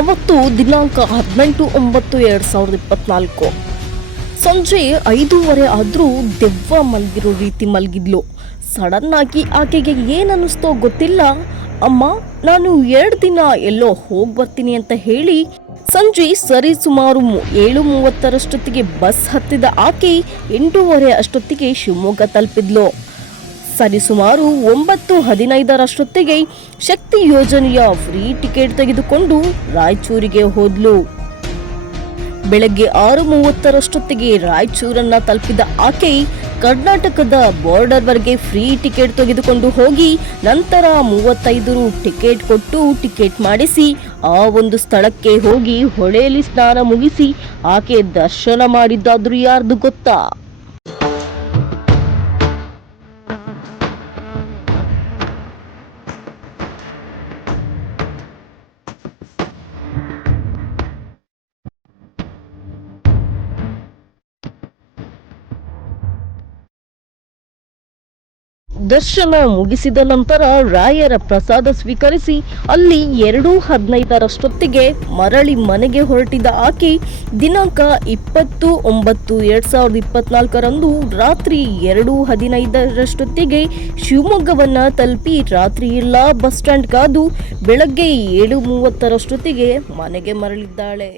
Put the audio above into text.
ಅವತ್ತು ದಿನಾಂಕ 18/9/2024 ಸಂಜೆ 5:30 ಆದರೂ ದೆವ್ವ ಮಲಗಿರೋ ರೀತಿ ಮಲಗಿದ್ಲು. ಸಡನ್ ಆಗಿ ಆಕೆಗೆ ಏನನ್ನಿಸ್ತೋ ಗೊತ್ತಿಲ್ಲ, ಅಮ್ಮ ನಾನು 2 ದಿನ ಎಲ್ಲೋ ಹೋಗಿ ಬರ್ತೀನಿ ಅಂತ ಹೇಳಿ ಸಂಜೆ ಸರಿ ಸುಮಾರು 7:30 ಬಸ್ ಹತ್ತಿದ ಆಕೆ 8:30 ಅಷ್ಟೊತ್ತಿಗೆ ಶಿವಮೊಗ್ಗ ತಲುಪಿದ್ಲು. ಸರಿಸುಮಾರು 9:15 ಶಕ್ತಿ ಯೋಜನೆಯ ಫ್ರೀ ಟಿಕೆಟ್ ತೆಗೆದುಕೊಂಡು ರಾಯಚೂರಿಗೆ ಹೋದ್ಲು. ಬೆಳಗ್ಗೆ 6:30 ರಾಯಚೂರನ್ನ ತಲುಪಿದ ಆಕೆ ಕರ್ನಾಟಕದ ಬಾರ್ಡರ್ವರೆಗೆ ಫ್ರೀ ಟಿಕೆಟ್ ತೆಗೆದುಕೊಂಡು ಹೋಗಿ ನಂತರ 35 ರು ಟಿಕೆಟ್ ಕೊಟ್ಟು ಟಿಕೆಟ್ ಮಾಡಿಸಿ ಆ ಒಂದು ಸ್ಥಳಕ್ಕೆ ಹೋಗಿ ಹೊಳೆಯಲ್ಲಿ ಸ್ನಾನ ಮುಗಿಸಿ ಆಕೆ ದರ್ಶನ ಮಾಡಿದ್ದಾದ್ರೂ ಯಾರ್ದು ಗೊತ್ತಾ? ದರ್ಶನ ಮುಗಿಸಿದ ನಂತರ ರಾಯರ ಪ್ರಸಾದ ಸ್ವೀಕರಿಸಿ ಅಲ್ಲಿ 2:15 ಮರಳಿ ಮನೆಗೆ ಹೊರಟಿದ ಆಕೆ ದಿನಾಂಕ 20/9/2024 ರಾತ್ರಿ 2:15 ಶಿವಮೊಗ್ಗವನ್ನ ತಲುಪಿ ರಾತ್ರಿ ಎಲ್ಲ ಬಸ್ ಸ್ಟ್ಯಾಂಡ್ ಕಾದು ಬೆಳಗ್ಗೆ 7:30 ಮನೆಗೆ ಮರಳಿದ್ದಾಳೆ.